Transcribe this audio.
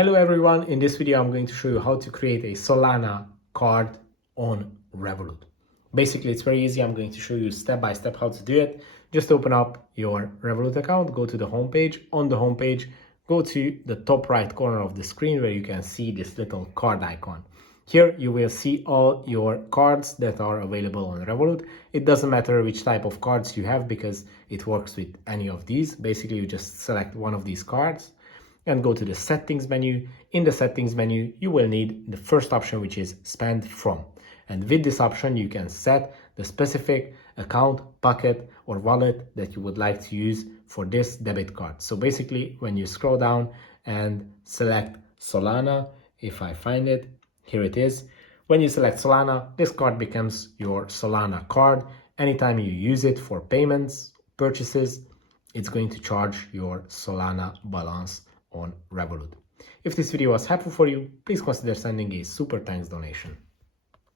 Hello everyone, in this video I'm going to show you how to create a Solana card on Revolut. Basically it's very easy. I'm going to show you step by step how to do it. Just open up your Revolut account, go to the home page. On the home page, go to the top right corner of the screen where you can see this little card icon. Here you will see all your cards that are available on Revolut. It doesn't matter which type of cards you have because it works with any of these. Basically you just select one of these cards and go to the settings menu. In the settings menu, you will need the first option, which is spend from. And with this option, you can set the specific account, bucket, or wallet that you would like to use for this debit card. So basically, when you scroll down and select Solana, if I find it, here it is. When you select Solana, this card becomes your Solana card. Anytime you use it for payments, purchases, it's going to charge your Solana balance on Revolut. If this video was helpful for you, please consider sending a super thanks donation.